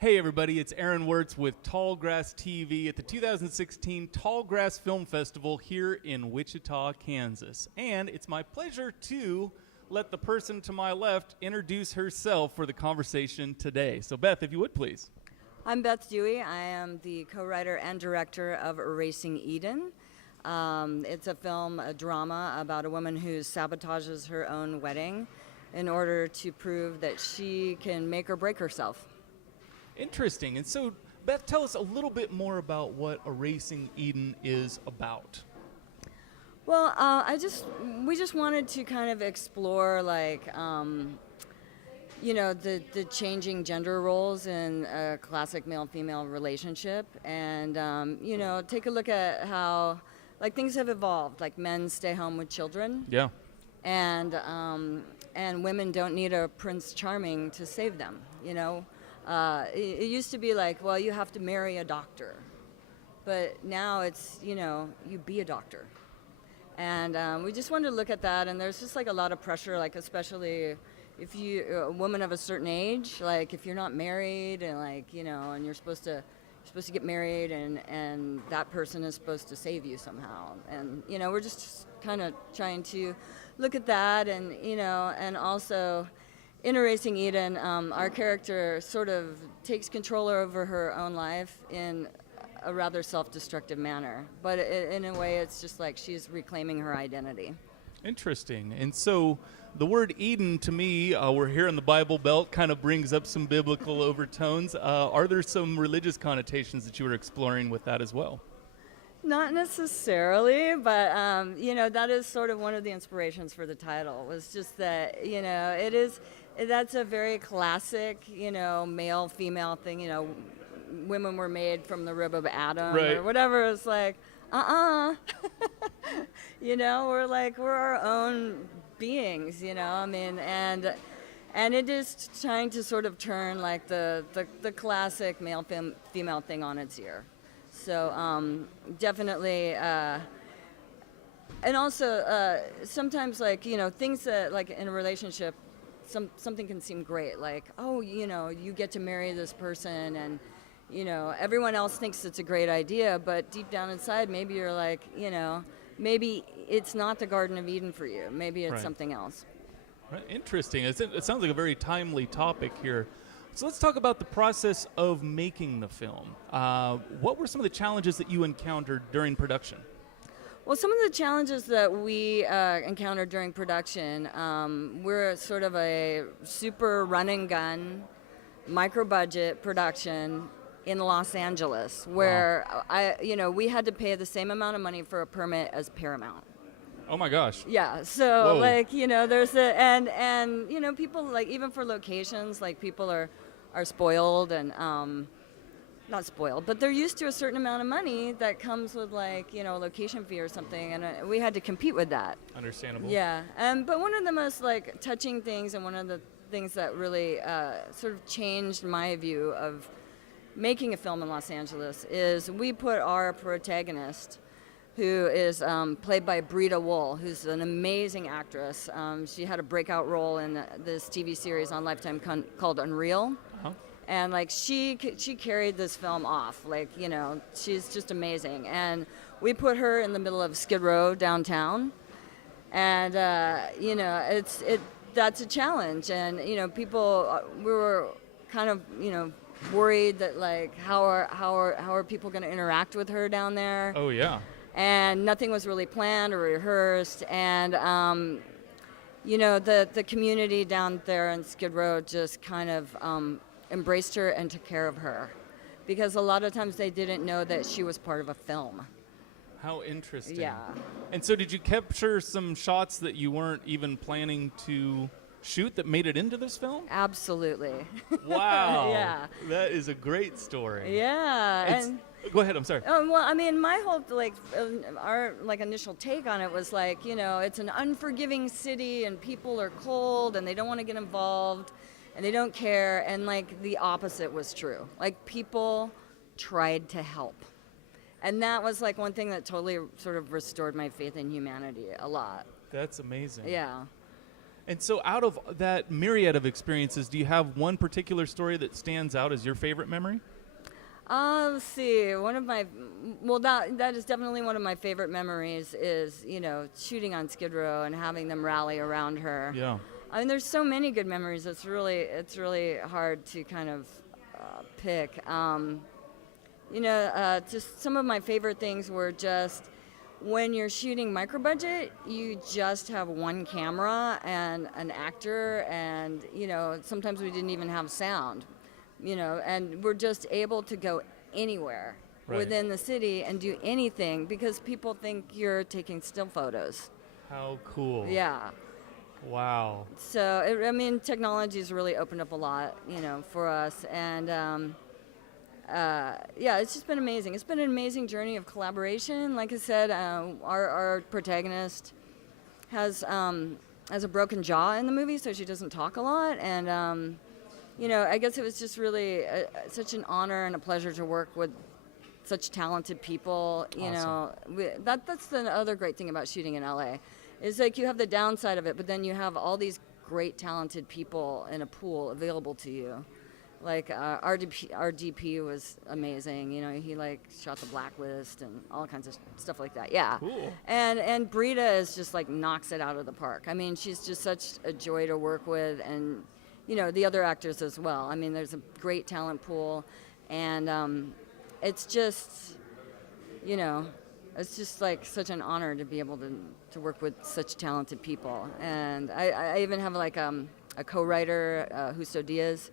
Hey everybody, it's Aaron Wirtz with Tallgrass TV at the 2016 Tallgrass Film Festival here in Wichita, Kansas. And it's my pleasure to let the person to my left introduce herself for the conversation today. So Beth, if you would please. I'm Beth Dewey. I am the co-writer and director of Erasing Eden. It's a film, a drama about a woman who sabotages her own wedding in order to prove that she can make or break herself. Interesting. And so, Beth, tell us a little bit more about what Erasing Eden is about. Well, we just wanted to kind of explore, like, the changing gender roles in a classic male-female relationship, and take a look at how, like, things have evolved. Like, men stay home with children. Yeah. And women don't need a Prince Charming to save them. It used to be like, well, you have to marry a doctor, but now it's, you be a doctor. And we just wanted to look at that, and there's just like a lot of pressure, like especially if you're a woman of a certain age, like if you're not married and and you're supposed to get married, and that person is supposed to save you somehow. And we're just kind of trying to look at that, and also in Erasing Eden, our character sort of takes control over her own life in a rather self-destructive manner. But in a way, it's just like she's reclaiming her identity. Interesting. And so the word Eden, to me, we're here in the Bible Belt, kind of brings up some biblical overtones. Are there some religious connotations that you were exploring with that as well? Not necessarily, but that is sort of one of the inspirations for the title, was just that, that's a very classic, male-female thing, women were made from the rib of Adam, right, or whatever. It's like, we're our own beings, and it is trying to sort of turn like the classic male-female thing on its ear. So definitely, and also sometimes things that like in a relationship, something can seem great, like, oh, you get to marry this person, and everyone else thinks it's a great idea, but deep down inside, maybe you're like, maybe it's not the Garden of Eden for you. Maybe it's right, something else. Right. Interesting. It sounds like a very timely topic here. So let's talk about the process of making the film. What were some of the challenges that you encountered during production? Well, some of the challenges that we encountered during production, we're sort of a super run and gun, micro-budget production in Los Angeles, where wow, we had to pay the same amount of money for a permit as Paramount. Oh my gosh. Yeah, so whoa, there's and people, like, even for locations, like, people are spoiled, and not spoiled, but they're used to a certain amount of money that comes with, like, a location fee or something, and we had to compete with that. Understandable. Yeah, but one of the most, like, touching things, and one of the things that really sort of changed my view of making a film in Los Angeles is we put our protagonist, who is played by Brita Wool, who's an amazing actress. She had a breakout role in this TV series on Lifetime called Unreal. Uh-huh. And, like, she carried this film off. Like, she's just amazing. And we put her in the middle of Skid Row downtown. And, that's a challenge. And, people, we were kind of, worried that, like, how are people going to interact with her down there? Oh, yeah. And nothing was really planned or rehearsed. And, the community down there in Skid Row just kind of embraced her and took care of her, because a lot of times they didn't know that she was part of a film. How interesting. Yeah. And so did you capture some shots that you weren't even planning to shoot that made it into this film? Absolutely. Wow. Yeah. That is a great story. Yeah. Go ahead, I'm sorry. Well, I mean, my whole, our, initial take on it was like, it's an unforgiving city, and people are cold, and they don't want to get involved, and they don't care, and, like, the opposite was true. Like, people tried to help. And that was, like, one thing that totally sort of restored my faith in humanity a lot. That's amazing. Yeah. And so out of that myriad of experiences, do you have one particular story that stands out as your favorite memory? Let's see. That is definitely one of my favorite memories is, shooting on Skid Row and having them rally around her. Yeah. I mean, there's so many good memories. It's really hard to kind of pick. Just some of my favorite things were just when you're shooting micro budget, you just have one camera and an actor, and sometimes we didn't even have sound, and we're just able to go anywhere within the city and do anything because people think you're taking still photos. How cool. Yeah. Wow. So, technology's really opened up a lot, for us. And, it's just been amazing. It's been an amazing journey of collaboration. Like I said, our protagonist has a broken jaw in the movie, so she doesn't talk a lot. And, I guess it was just really such an honor and a pleasure to work with such talented people. Awesome. That's the other great thing about shooting in LA. Is like you have the downside of it, but then you have all these great talented people in a pool available to you. Like our DP was amazing. He shot The Blacklist and all kinds of stuff like that. Yeah. Cool. And Brita is just knocks it out of the park. I mean, she's just such a joy to work with, and the other actors as well. I mean, there's a great talent pool, and it's just it's just such an honor to be able to work with such talented people. And I even have a co-writer, Justo Diaz,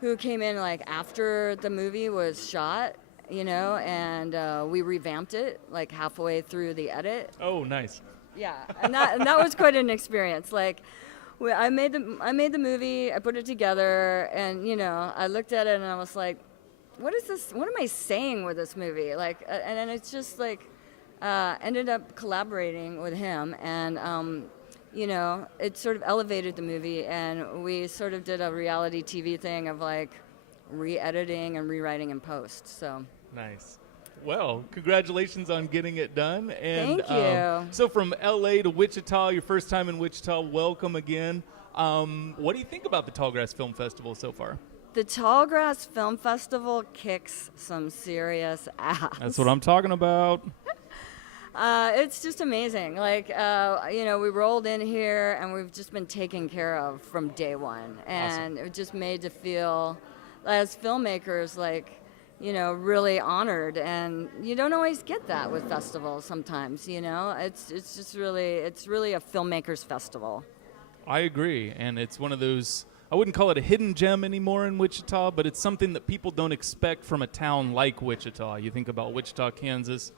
who came in after the movie was shot, and we revamped it halfway through the edit. Oh, nice. Yeah, and that was quite an experience. I made the movie, I put it together, and I looked at it and I was like, what is this? What am I saying with this movie? And then it's just ended up collaborating with him, and it sort of elevated the movie, and we sort of did a reality TV thing of re-editing and rewriting in post. So nice. Well, congratulations on getting it done. And thank you. So from LA to Wichita, your first time in Wichita, welcome again. What do you think about the Tallgrass Film Festival so far? The Tallgrass Film Festival kicks some serious ass. That's what I'm talking about. It's just amazing. We rolled in here and we've just been taken care of from day one. And Awesome. It just made to feel, as filmmakers, really honored. And you don't always get that with festivals sometimes, It's really a filmmakers festival. I agree. And it's one of those, I wouldn't call it a hidden gem anymore in Wichita, but it's something that people don't expect from a town like Wichita. You think about Wichita, Kansas.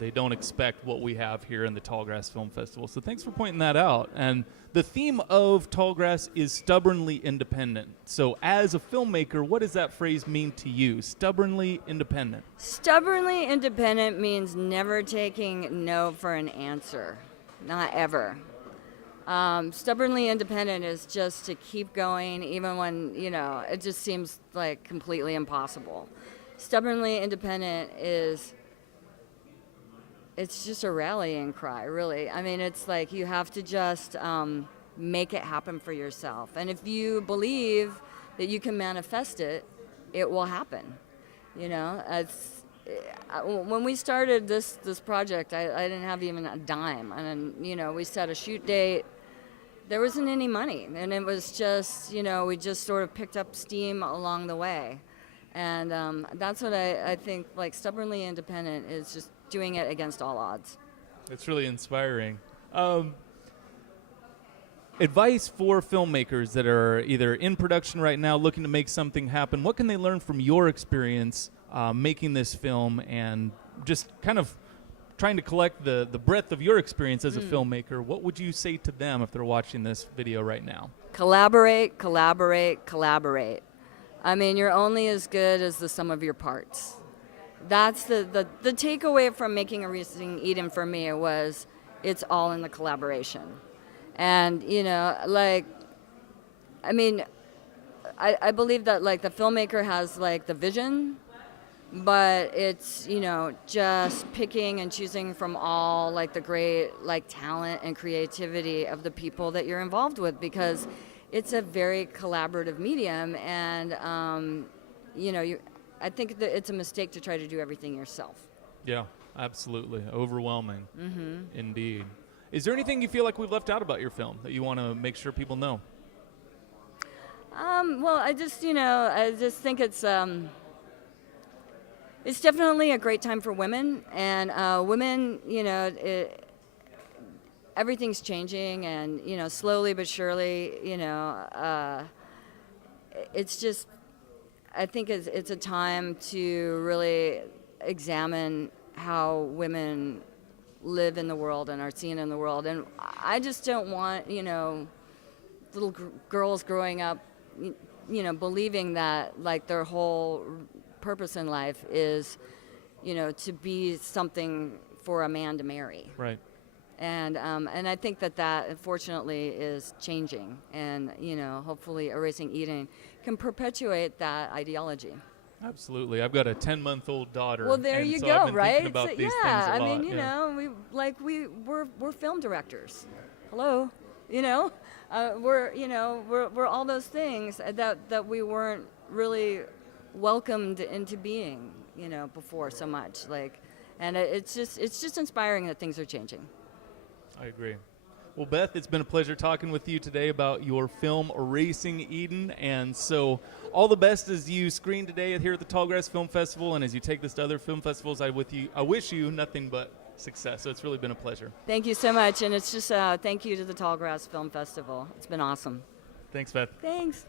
They don't expect what we have here in the Tallgrass Film Festival. So thanks for pointing that out. And the theme of Tallgrass is stubbornly independent. So as a filmmaker, what does that phrase mean to you? Stubbornly independent. Stubbornly independent means never taking no for an answer. Not ever. Stubbornly independent is just to keep going even when, it just seems completely impossible. Stubbornly independent it's just a rallying cry, really. I mean, it's you have to just make it happen for yourself. And if you believe that you can manifest it, it will happen. When we started this project, I didn't have even a dime. And then, we set a shoot date. There wasn't any money. And it was just, we just sort of picked up steam along the way. And that's what I think, stubbornly independent is just doing it against all odds. It's really inspiring. Advice for filmmakers that are either in production right now looking to make something happen, what can they learn from your experience making this film and just kind of trying to collect the breadth of your experience as a filmmaker? What would you say to them if they're watching this video right now? Collaborate, collaborate, collaborate. I mean, you're only as good as the sum of your parts. That's the takeaway from making Erasing Eden for me was it's all in the collaboration. And, I believe that the filmmaker has the vision, but it's, just picking and choosing from all like the great like talent and creativity of the people that you're involved with, because it's a very collaborative medium, and I think that it's a mistake to try to do everything yourself. Yeah, absolutely. Overwhelming. Indeed. Is there anything you feel like we've left out about your film that you want to make sure people know? Well, I just think it's definitely a great time for women, and women, everything's changing, and slowly but surely, it's just, I think it's a time to really examine how women live in the world and are seen in the world. And I just don't want, little girls growing up, believing that like their whole purpose in life is, to be something for a man to marry. Right. And I think that unfortunately is changing, and hopefully Erasing Eden can perpetuate that ideology. Absolutely. I've got a 10-month-old daughter. Well, there and you so go, I've been right? thinking about So, these yeah, things a I lot. mean, we're film directors. Hello, we're all those things that we weren't really welcomed into being, before so much. And it's just inspiring that things are changing. I agree. Well, Beth, it's been a pleasure talking with you today about your film Erasing Eden, and so all the best as you screen today here at the Tallgrass Film Festival, and as you take this to other film festivals. I wish you nothing but success. So it's really been a pleasure. Thank you so much, and it's just thank you to the Tallgrass Film Festival. It's been awesome. Thanks, Beth. Thanks.